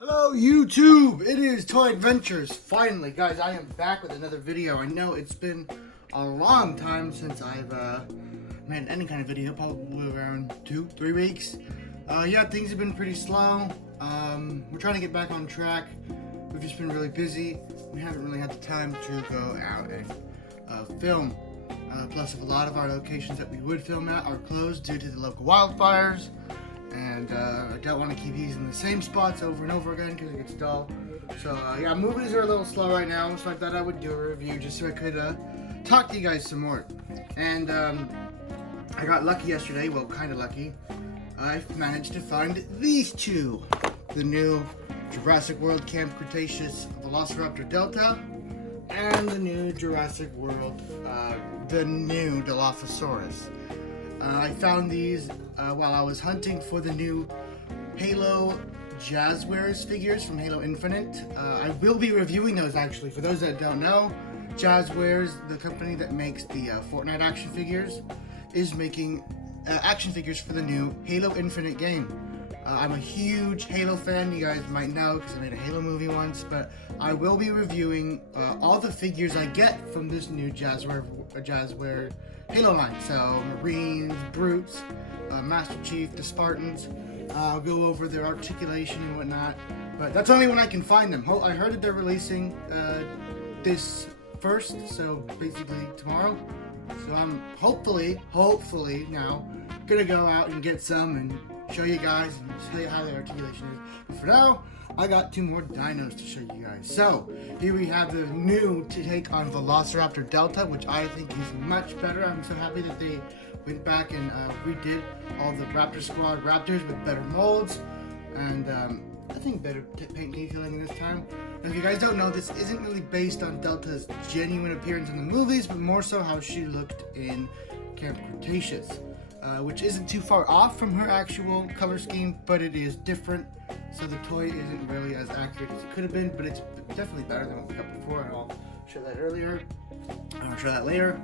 Hello YouTube, it is Toy Adventures. Finally guys, I am back with another video. I know it's been a long time since I've made any kind of video, probably around 2-3 weeks. Yeah, things have been pretty slow. We're trying to get back on track. We've just been really busy. We haven't really had the time to go out and film. Plus a lot of our locations that we would film at are closed due to the local wildfires. And I don't want to keep using the same spots over and over again because it gets dull. So yeah, movies are a little slow right now, so I thought I would do a review just so I could talk to you guys some more. And I got lucky yesterday, well kind of lucky. I managed to find these two. The new Jurassic World Camp Cretaceous Velociraptor Delta and the new Jurassic World, the new Dilophosaurus. I found these while I was hunting for the new Halo Jazzwares figures from Halo Infinite. I will be reviewing those actually. For those that don't know, Jazzwares, the company that makes the Fortnite action figures, is making action figures for the new Halo Infinite game. I'm a huge Halo fan, you guys might know because I made a Halo movie once, but I will be reviewing all the figures I get from this new Jazzware Halo line. So Marines, Brutes, Master Chief, the Spartans. I'll go over their articulation and whatnot, but that's only when I can find them. I heard that they're releasing this first, so basically tomorrow. So I'm hopefully now gonna go out and get some and show you guys and show you how the articulation is. But for now, I got two more dinos to show you guys. So here we have the new take on Velociraptor Delta, which I think is much better. I'm so happy that they went back and redid all the Raptor Squad Raptors with better molds and I think better paint detailing this time. Now, if you guys don't know, this isn't really based on Delta's genuine appearance in the movies, but more so how she looked in Camp Cretaceous. Which isn't too far off from her actual color scheme, but it is different, so the toy isn't really as accurate as it could have been, but it's definitely better than what we got before, and I'll show that earlier. I'll show that later.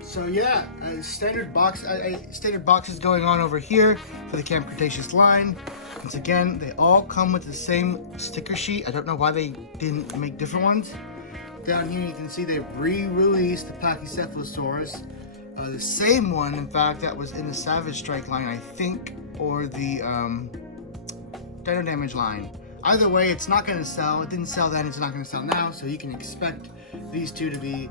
So yeah, standard boxes going on over here for the Camp Cretaceous line. Once again, they all come with the same sticker sheet. I don't know why they didn't make different ones. Down here you can see they've re-released the Pachycephalosaurus. The same one, in fact, that was in the Savage Strike line, I think, or the Dino Damage line. Either way, it's not going to sell. It didn't sell then, it's not going to sell now, so you can expect these two to be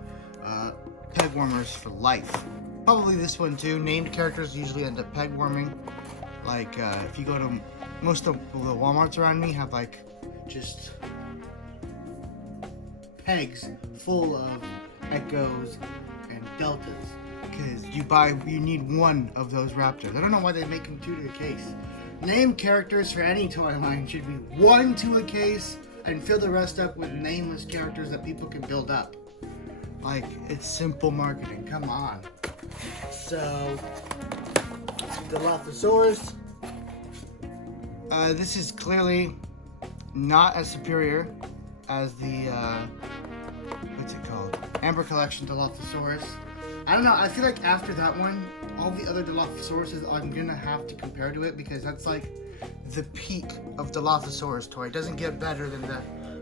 peg warmers for life. Probably this one too. Named characters usually end up peg warming. Like, if you go to most of the Walmarts around me have like just pegs full of Echoes and Deltas. Because you need one of those raptors. I don't know why they make them two to a case. Name characters for any toy line should be one to a case and fill the rest up with nameless characters that people can build up. Like, it's simple marketing, come on. So, Dilophosaurus. This is clearly not as superior as the, what's it called? Amber Collection Dilophosaurus. I don't know, I feel like after that one, all the other Dilophosauruses I'm gonna have to compare to it because that's like the peak of Dilophosaurus toy. It doesn't get better than the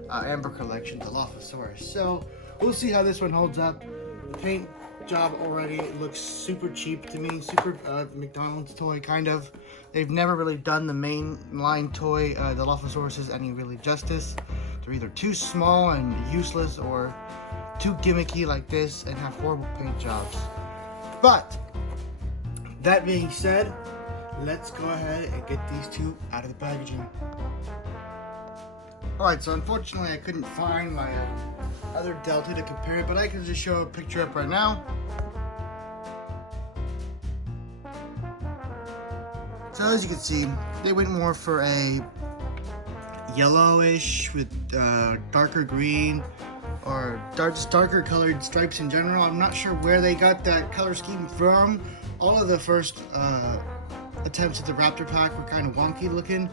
Amber Collection Dilophosaurus. So we'll see how this one holds up. The paint job already looks super cheap to me, super McDonald's toy kind of. They've never really done the main line toy Dilophosauruses any really justice. They're either too small and useless or too gimmicky like this and have horrible paint jobs. But that being said, let's go ahead and get these two out of the packaging. Alright, so unfortunately I couldn't find my other Delta to compare it, but I can just show a picture up right now. So as you can see, they went more for a yellowish with darker green, or just darker colored stripes in general. I'm not sure where they got that color scheme from. All of the first attempts at the Raptor pack were kind of wonky looking.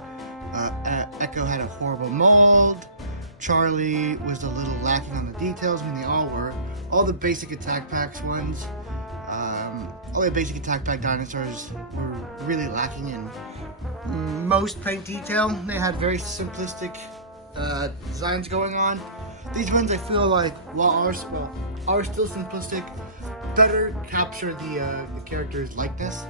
Echo had a horrible mold. Charlie was a little lacking on the details. I mean, they all were. All the basic attack packs ones all the basic attack pack dinosaurs were really lacking in most paint detail. They had very simplistic designs going on. These ones I feel like, while are still simplistic, better capture the character's likeness.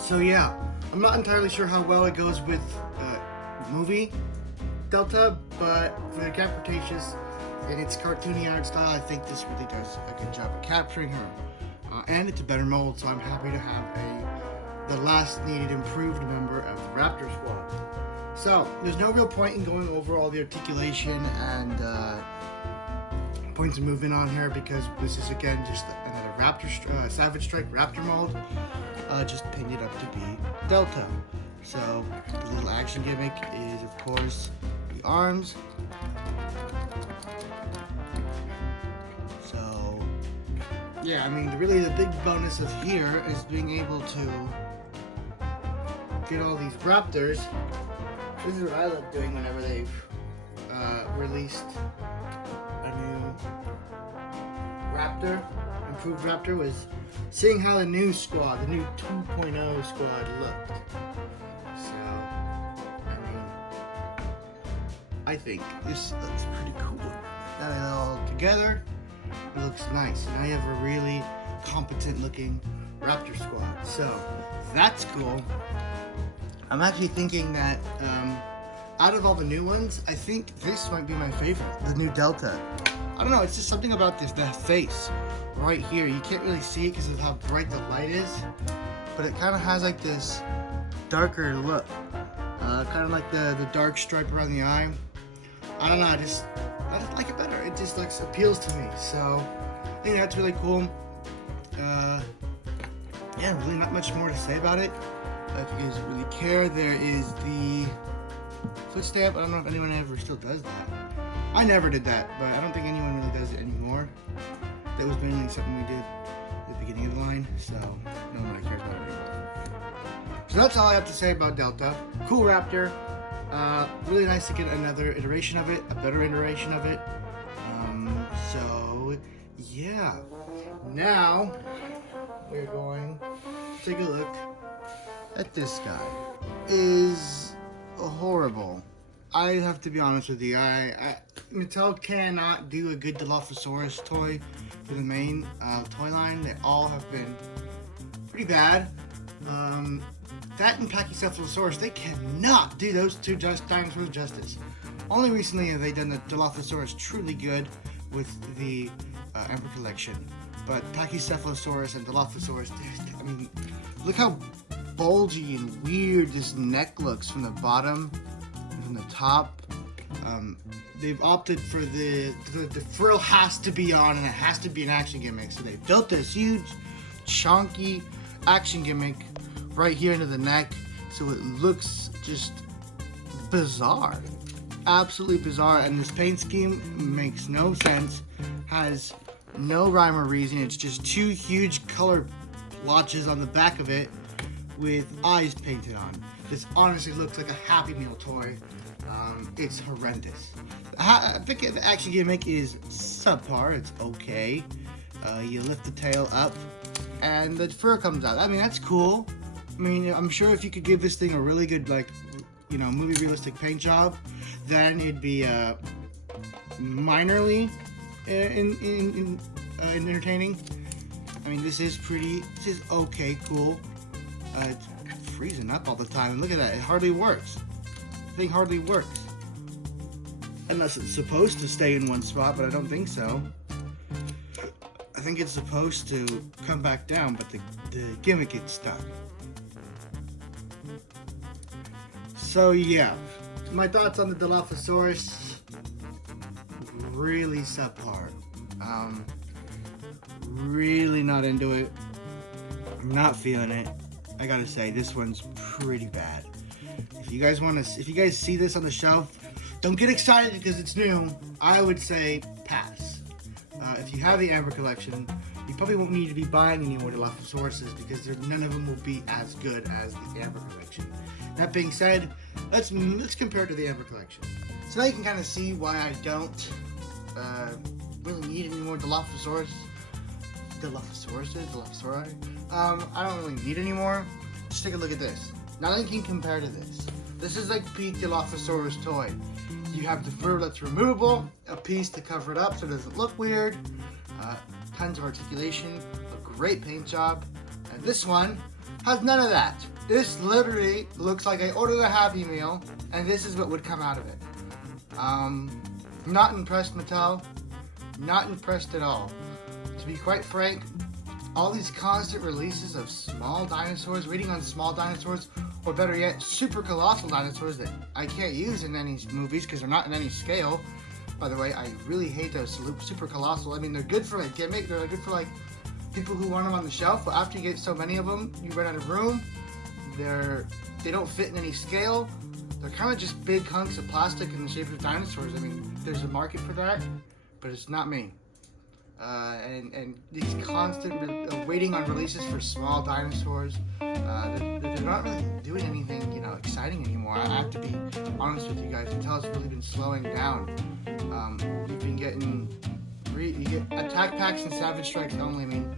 So yeah, I'm not entirely sure how well it goes with movie Delta, but for the Cat Cretaceous and its cartoony art style, I think this really does a good job of capturing her. And it's a better mold, so I'm happy to have the last needed improved member of the Raptor Squad. So, there's no real point in going over all the articulation and points of movement on here, because this is again just another Raptor, Savage Strike Raptor mold, just painted up to be Delta. So, the little action gimmick is, of course, the arms. So, yeah, I mean, really the big bonus of here is being able to get all these Raptors. This is what I love doing whenever they've released a new Raptor, improved Raptor, was seeing how the new squad, the new 2.0 squad looked. So, I mean, I think this looks pretty cool. Now they're all together, it looks nice. Now you have a really competent looking Raptor squad. So, that's cool. I'm actually thinking that out of all the new ones, I think this might be my favorite, the new Delta. I don't know, it's just something about the face right here. You can't really see it because of how bright the light is, but it kind of has like this darker look, kind of like the dark stripe around the eye. I don't know, I just like it better. It just appeals to me, so I think that's really cool. Yeah, really not much more to say about it. If you guys really care, there is the foot stamp. I don't know if anyone ever still does that. I never did that, but I don't think anyone really does it anymore. That was mainly something we did at the beginning of the line, so no one really cares about it anymore. So that's all I have to say about Delta. Cool Raptor. Really nice to get another iteration of it, a better iteration of it. So yeah. Now we're going to take a look at this guy. Is horrible. I have to be honest with you. Mattel cannot do a good Dilophosaurus toy for the main toy line. They all have been pretty bad. That and Pachycephalosaurus, they cannot do those two dinosaurs justice. Only recently have they done the Dilophosaurus truly good with the Emperor Collection. But Pachycephalosaurus and Dilophosaurus, I mean, look how bulgy and weird this neck looks from the bottom and from the top. They've opted for the frill has to be on, and it has to be an action gimmick. So they built this huge, chunky action gimmick right here into the neck, so it looks just bizarre, absolutely bizarre. And this paint scheme makes no sense, has no rhyme or reason. It's just two huge color blotches on the back of it with eyes painted on. This honestly looks like a Happy Meal toy. It's horrendous. I think the action gimmick is subpar. It's okay. You lift the tail up and the fur comes out. I mean, that's cool. I mean, I'm sure if you could give this thing a really good, like, you know, movie realistic paint job, then it'd be minorly entertaining. I mean, this is okay, cool. It's freezing up all the time. And look at that, it hardly works. The thing hardly works. Unless it's supposed to stay in one spot, but I don't think so. I think it's supposed to come back down, but the gimmick gets stuck. So yeah, my thoughts on the Dilophosaurus, really subpar. Really not into it. I'm not feeling it. I gotta say, this one's pretty bad. If you guys see this on the shelf, don't get excited because it's new. I would say pass. If you have the Amber Collection, you probably won't need to be buying any more Dilophosauruses because none of them will be as good as the Amber Collection. That being said, let's compare it to the Amber Collection. So now you can kind of see why I don't really need any more Dilophosaurus. Dilophosaurus. I don't really need anymore. Just take a look at this. Nothing can compare to this. This is like peak Dilophosaurus toy. You have the fur that's removable, a piece to cover it up so it doesn't look weird, tons of articulation, a great paint job, and this one has none of that. This literally looks like I ordered a Happy Meal, and this is what would come out of it. Not impressed, Mattel. Not impressed at all. To be quite frank, all these constant releases of small dinosaurs, waiting on small dinosaurs, or better yet, super colossal dinosaurs that I can't use in any movies because they're not in any scale. By the way, I really hate those super colossal. I mean, they're good for like gimmick, they're good for like people who want them on the shelf, but after you get so many of them, you run out of room. They don't fit in any scale. They're kind of just big hunks of plastic in the shape of dinosaurs. I mean, there's a market for that, but it's not me. And these constant waiting on releases for small dinosaurs, they're not really doing anything, you know, exciting anymore. I have to be honest with you guys. Mattel's really been slowing down. You've been getting you get attack packs and Savage Strikes only. I mean,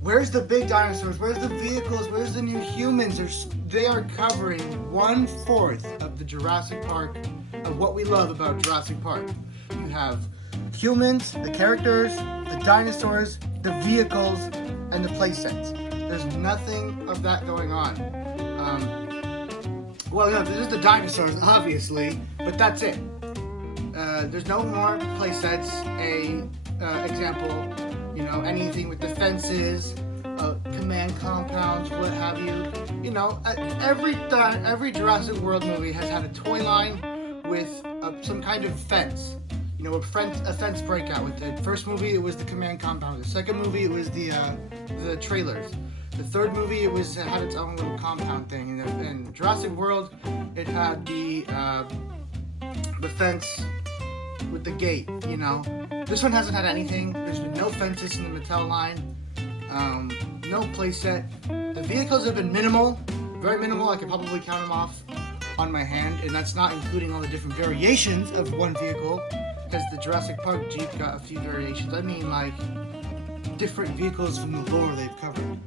where's the big dinosaurs? Where's the vehicles? Where's the new humans? They are covering 1/4 of the Jurassic Park, of what we love about Jurassic Park. You have humans, the characters, the dinosaurs, the vehicles, and the playsets. There's nothing of that going on. Well, no, there's the dinosaurs, obviously, but that's it. There's no more playsets. Example, you know, anything with the fences, command compounds, what have you. You know, every Jurassic World movie has had a toy line with some kind of fence. You know, a fence breakout. With the first movie, it was the command compound. The second movie, it was the trailers. The third movie, it had its own little compound thing. And in Jurassic World, it had the fence with the gate. You know, this one hasn't had anything. There's been no fences in the Mattel line. No playset. The vehicles have been minimal, very minimal. I could probably count them off on my hand, and that's not including all the different variations of one vehicle. Because the Jurassic Park Jeep got a few variations. I mean, like, different vehicles from the lore they've covered.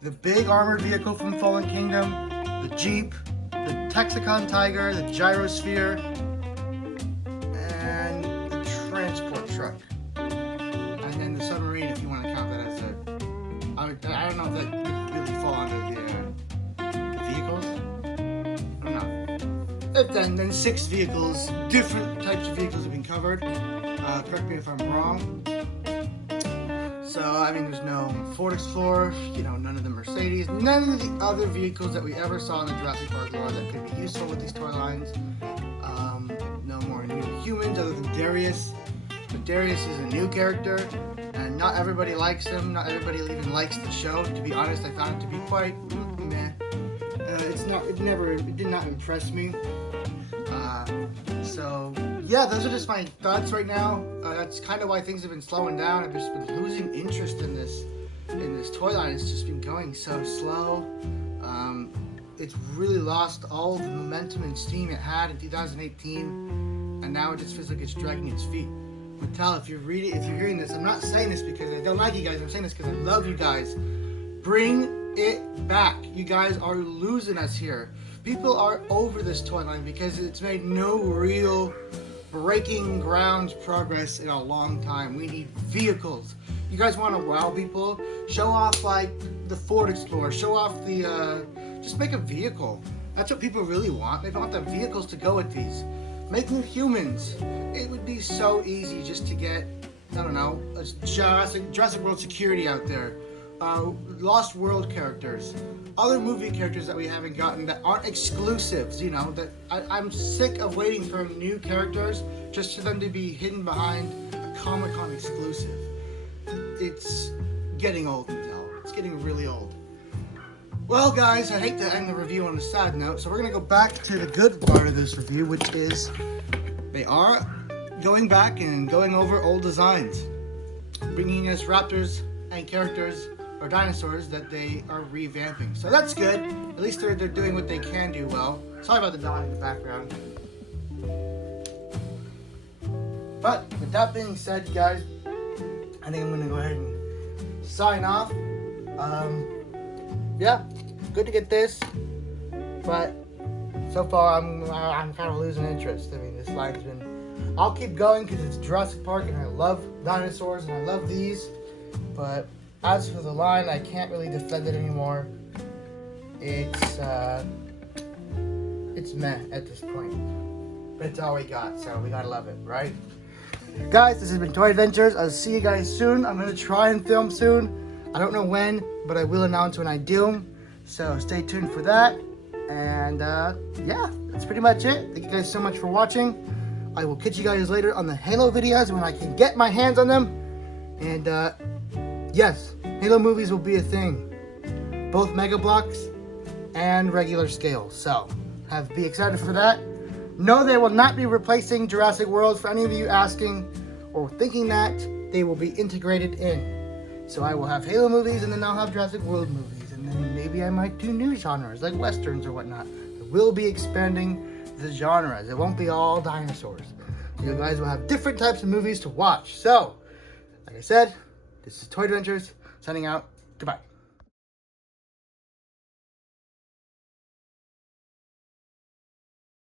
The big armored vehicle from Fallen Kingdom, the Jeep, the Texicon Tiger, the Gyrosphere, and the transport truck. And then the submarine, if you want to count that as I don't know if that would really fall under the vehicles. I don't know. Then 6 vehicles, different types of vehicles have been covered. Correct me if I'm wrong. So, I mean, there's no Ford Explorer, you know, none of the Mercedes, none of the other vehicles that we ever saw in the Jurassic Park lore that could be useful with these toy lines. No more new humans other than Darius. But Darius is a new character, and not everybody likes him. Not everybody even likes the show. To be honest, I found it to be quite meh. It did not impress me. So yeah, those are just my thoughts right now. That's kind of why things have been slowing down. I've just been losing interest in this toy line. It's just been going so slow. It's really lost all the momentum and steam it had in 2018, and now it just feels like it's dragging its feet. Mattel, if you're hearing this, I'm not saying this because I don't like you guys. I'm saying this because I love you guys. Bring it back. You guys are losing us here. People are over this toy line because it's made no real breaking ground progress in a long time. We need vehicles. You guys want to wow people? Show off like the Ford Explorer. Show off just make a vehicle. That's what people really want. They want the vehicles to go with these. Make new humans. It would be so easy just to get, I don't know, a Jurassic World security out there. Lost World characters, other movie characters that we haven't gotten that aren't exclusives, you know, that I'm sick of waiting for new characters just for them to be hidden behind a Comic-Con exclusive. It's getting old now. It's getting really old. Well guys, I hate to end the review on a sad note, so we're going to go back to the good part of this review, which is they are going back and going over old designs, bringing us raptors and characters or dinosaurs that they are revamping. So that's good. At least they're doing what they can do well. Sorry about the dog in the background. But with that being said, guys, I think I'm going to go ahead and sign off. Yeah, good to get this, but so far I'm kind of losing interest. I mean, this line's been. I'll keep going because it's Jurassic Park and I love dinosaurs and I love these. But as for the line, I can't really defend it anymore. It's meh at this point. But it's all we got, so we gotta love it, right? Guys, this has been Toy Adventures. I'll see you guys soon. I'm gonna try and film soon. I don't know when, but I will announce when I do. So stay tuned for that. And yeah, that's pretty much it. Thank you guys so much for watching. I will catch you guys later on the Halo videos when I can get my hands on them. And yes, Halo movies will be a thing. Both Mega Blocks and regular scale. So be excited for that. No, they will not be replacing Jurassic World. For any of you asking or thinking that, they will be integrated in. So I will have Halo movies and then I'll have Jurassic World movies. And then maybe I might do new genres like Westerns or whatnot. I will be expanding the genres. It won't be all dinosaurs. You guys will have different types of movies to watch. So, like I said, this is Toy Adventures, signing out. Goodbye.